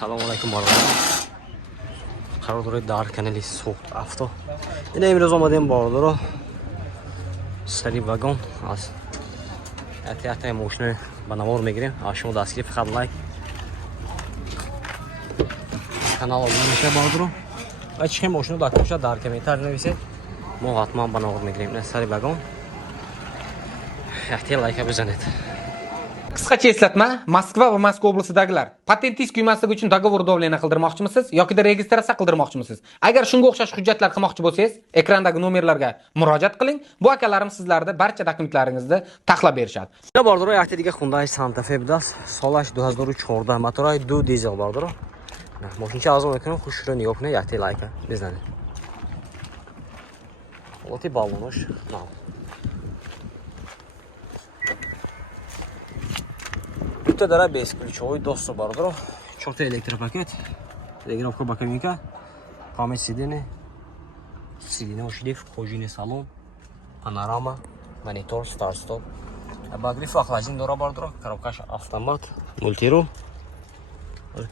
Assalomu alaykum barobaro. Qaror dore dar kanali Soft Avto. Ina imroz omadem barobaro. Sari vagon az ati moshina ba навор мегирем. Шумо дастгириф фақат лайк канал обзор меша баробаро. Ва чӣ мошина дар коша дар комментар нависед. Мо ҳатман ба навор мегирем. Ина сари вагон. Ati лайка бизанед. Qisqacha eslatma, Moskva va Moskva oblasidagilar patentingiz kuymasligi uchun dogovor davlena qildirmoqchimisiz yoki registratsiya qildirmoqchimisiz? Agar shunga o'xshash hujjatlar qilmoqchi bo'lsangiz, ekrandagi nomerlarga murojaat qiling. Bu akalarim sizlarga barcha dokumentlaringizni taxlab berishadi. Ina bordoro yakti diga Hyundai Santa Fe bidas. Solash 2014 motoray 2 dizel bordoro. Moshincha azom ekan, xushro nigah kune yakti lайка biznani. Oti ballonosh. Тут дара бесключовой доступ бардро. 4 электропакет. Регулировка боковинка. Память сиденья. Сиденье шлиф, кожаный салон. Панорама, монитор, старт-стоп. Обогрев охлаждения дора бардро. Коробка автомат, мультирул.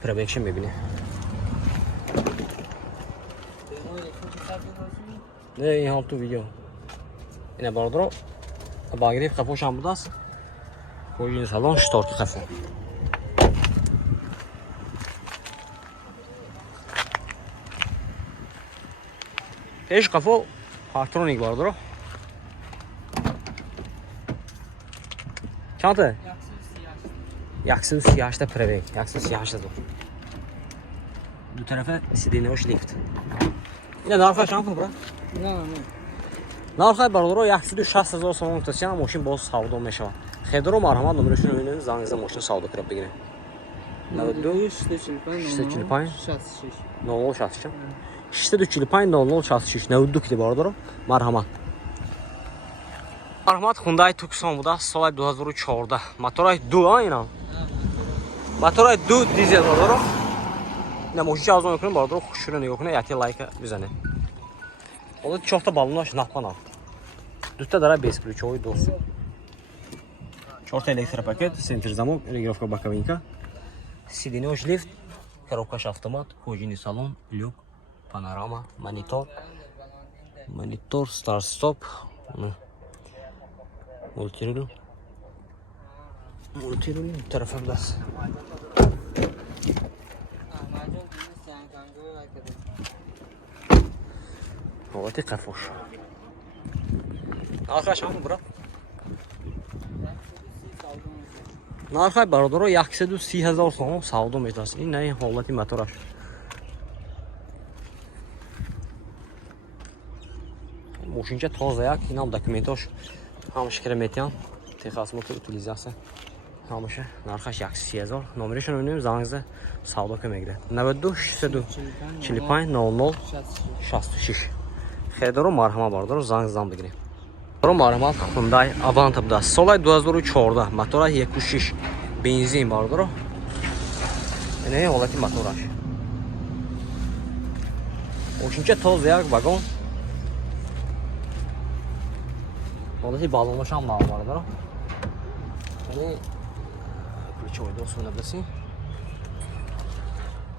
Пробегшим бибини. Не, я вам ту видео. Ина бардро. Обогрев капошам будас. Кожаный салон, шторки кафе. Пеш кафе партроник бардро. Чанта? 138 пробег, 138 дор. Ду тарафа сиденьеош лифт. Ина нархаш чанд бра? Не. Нархай бардро 160,000 сомон гуфтасиям мошин боз савдо мешавад. Хедро марҳамат номерашон мебинед зангиза мошин савдо кириб бигирем. 92 645 0066 645 0066 92 киди бардро марҳамат. Марҳамат Hyundai Tucson буда соли 2014 моторай 2 айна. Моторай 2 дизел бардро. Ина мошин азон мекунем бардро хушро нигоҳ кунед яки лайка бизанед. Ҳоло 4 та баллонаш напана. Дута дара бесключовой доступ. 4 электропакет, центр замок, регулировка боковинка, сиденье лифт, коробка автомат, кожаный салон, люк, панорама, монитор, старт-стоп, мультирул, тарафа даст. Вот и кафош. Алхашам брат. Нархай бародаро 130,000 сом савдо метаст. Ин не ҳолати мотораш. Мошинча тоза як, инам документош ҳамаш кира метиям. Техас мотор утилизация. Ҳамаша нархаш 130,000. Номерашон мебинем зангиза савдо ка мегирад. 92 645 00 66. Хедро марҳама бародаро зангизам бигирем. Марҳамат Hyundai Avanta буда. Соли 2014 мотора 1.6 бензин бардро. Ина ҳолати мотораш. Мошинча тоза як вагон. Ҳолати баллонош ҳам нав бардро. Ина ключовой доступ надаси.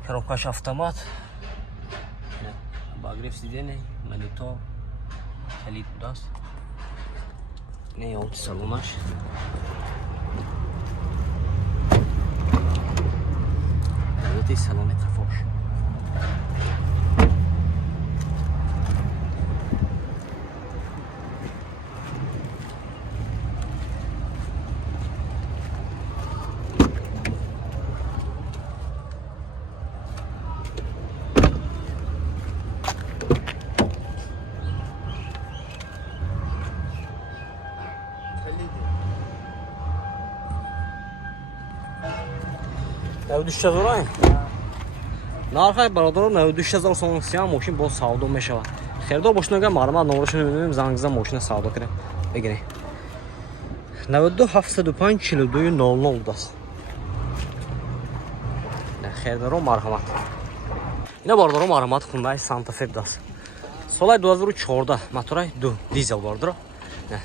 Коробкаш автомат. Обогрев сидений, монитор, калид будаст. Не он салонаш. Вот и салон кафош. Düşəcək oraya. Narxay baradaro 92,000 сом сиям мошин боз савдо мешавад. Хердор бошина гам марма номерашон мебинем зангиза мошина савдо кирем. Бигирем. 92 705 42 00 даст. Хердор марҳамат. Ина бардаро марҳамат Hyundai Santa Fe даст. Соли 2014 моторай 2 дизел бардаро.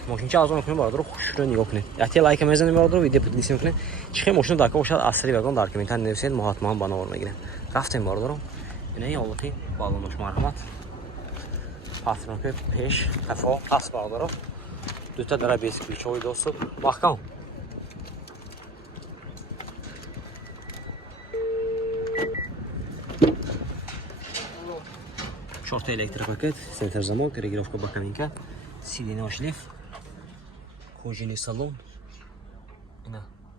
ماشینچه از اون کنیم باید رو خوش رو نگاه کنید. یکی لایک میزنید باید رو ویدیو پلیس میکنید. چه ماشین داکو باشد اصلی وگان دارک میتن نویسید محتماً بنا ور میگیره. رفتیم باردارم اینه این حالتی بالونش مرحمت پاترون که پیش خفا پس باردارم دوتا داره بیسکلی چوی دوستو محکم شورت электропакет центр замок регулировка боковинка сиденье шлиф кожаный салон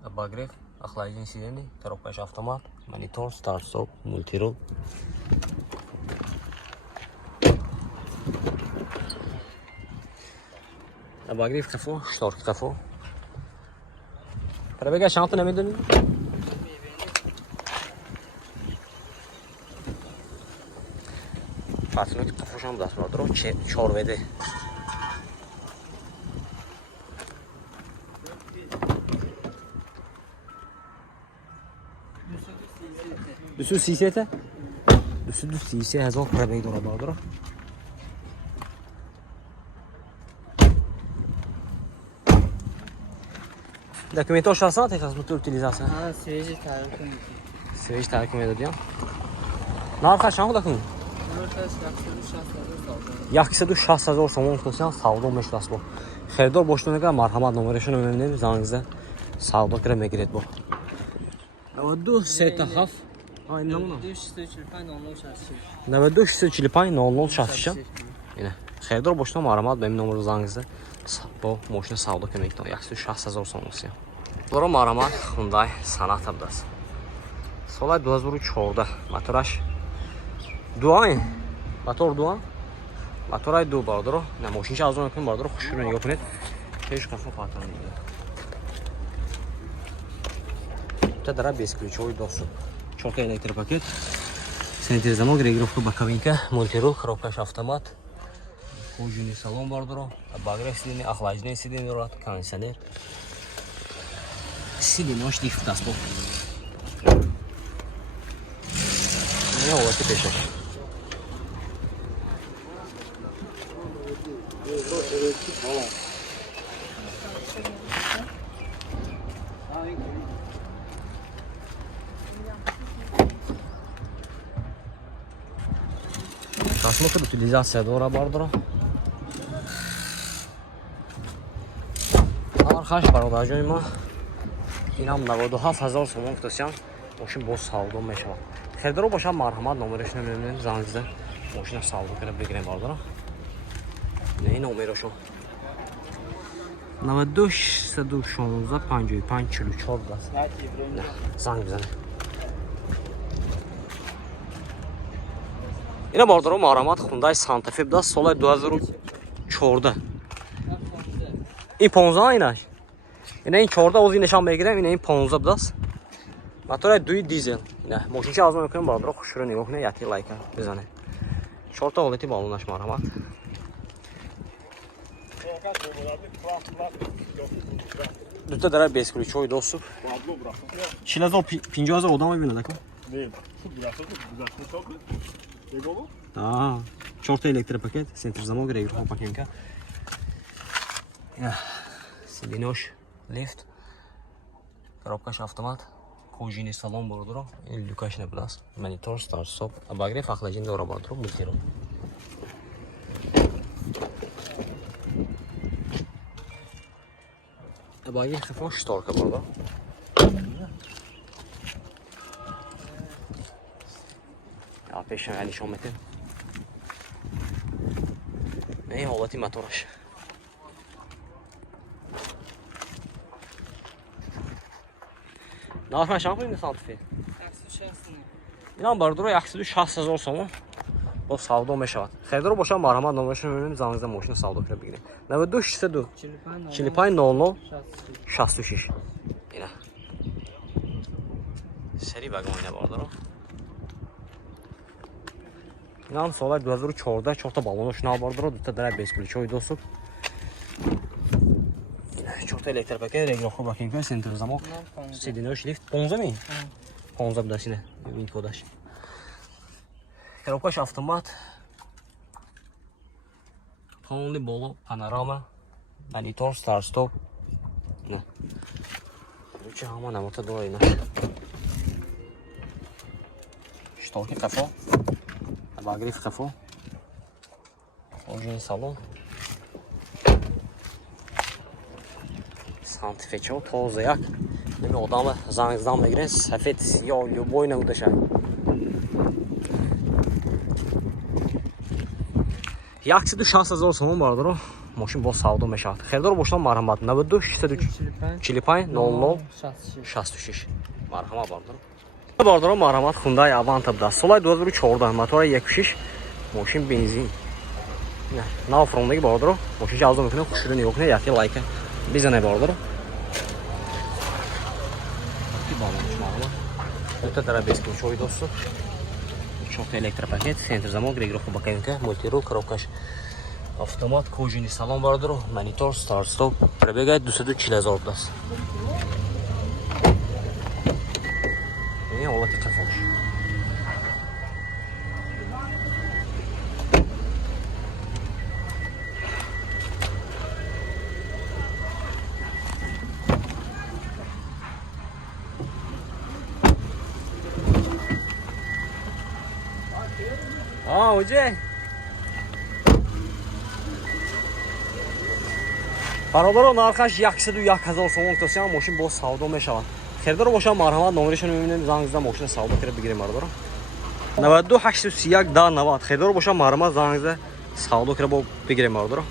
обогрев охлаждение сидений коробка автомат монитор старт стоп мультирол обогрев кафе шторки кафе пробега шанты намедони патронки кафешам даст бродро 4 веде دوستو 300 دوستو 30000 پربگ داره برادر داکیومنتاش هستن تکاس موتور utilização سویج ترک میدادیم نرخش چند داکون یاکیسه دو 60000 سوم توسیان savdo meşlas bu xeridor boşluğuna marhamat numarasını önemli zanınızda savdo kire megiret bu دو سه تا هفت aynı mı? 92 اینه xeridor boşluğuna marhamat benim numaramı zanınızda bu maşını savdo kemekten yaklaşık 60000 so'm olsun. Bunlara marhamat Hyundai Sonata abdas. Solay 2004 motorash дуай мотор дуа моторай ду бардро на машинаш азон кун бардро хушро нигоҳ кунед пеш кафа патон дида та дара без ключовой доступ 4 электропакет центр замок регулировка боковинка мультирол коробкаш автомат кожаный салон бардро обогрев сидений охлаждение сидений дорад кондиционер сидений лифт даст бо я вот пешаш Посмотрим утилизация дора бардро. Архаш бародарҷои ма инам 97000 сомон футосиам мошин бо савдо мешавад. Херидоро боша марҳамат номерашон мемонем занзида мошина савдо кара бигирем бардро. Не номерошон 92 616 55 44 даст. Занг бизане. اینا باردارو مرحمت Hyundai Santa Fe даст سال 2014 این 15 ایناش اینا این 14 اوزی نشان بگیرم اینا این 15 даст мотор دوی دیزل اینا ماشینش آزمون میکنیم باردارو خوش رو نگاه کنه یکی لایک بزنه 4 تا حالتی بالونش مرحمت دو تا داره بیس کلیچوی دوستو 40000 50000 آدم میبینه دکو Да, 4 электропакет, центр замок, регулировка покинка. Сиденёж, лифт, коробкаш автомат, кожаный салон бардро, люкаш не будаст, монитор, старт, стоп, обогрев, охлаждение дора бардро, мультирол. Обогрев хефо шторка бардро. Я пешем علی شما میتونم این حالتی موتورش نرخش چند کنیم سانت فی اینا باردارو 160000 سوم با سودا میشود خریدار باشه مرحمت نامش میبینیم زنگ ماشین سودا کنه بگیریم 92 602 45 00 66 اینا سری بگم باردارو İnan solay 2014 4 ta balonuşunu bardro, 2 ta dara bez ключовой доступ. 4 электропакет, регулировка бакинка, центр замок, сиденье лифт, 15 ми? 15 дасине, вин кодаш. Коробкаш автомат. Полный боло, панорама, монитор, старт, стоп. Не. Короче, ама намота дора инаш. Шторки қафо. Багриф қафо. Ожин салон. Сантифечо тоза як. Ними одам зангздан мегирен сафед сиё любой набудаша. 160,000 сомон бардоро. Машин бо савдо мешавад. Хердор бошам марҳамат 92 645 00 66. Марҳамат бардоро. Бардоро марҳамат Hyundai Avanta буда. Соли 2014 мотори 1.6 машин бензин. Не, нав фронтаги бардоро. Машин ҷавзо мекунем, хушрӯ нигоҳ кунед, яки лайка бизане бардоро. Это дарабески чой доступ. Чёрта электропакет, центр замок, регулировка боковинка, мультирул, коробкаш автомат, кожаный салон бардоро, монитор, старт-стоп. Пробегает 240,000 даст. Ола как фош. Уже. Бародарон нархаш 101,000 сомон тосиам машин бо савдо мешавад. Хердор бошам марҳамат номерашон мебинем занг зада машина савдо кара бигирем бародаро. 92 831 10 90 хердор бошам марҳамат занг зада савдо кара бо бигирем бародаро.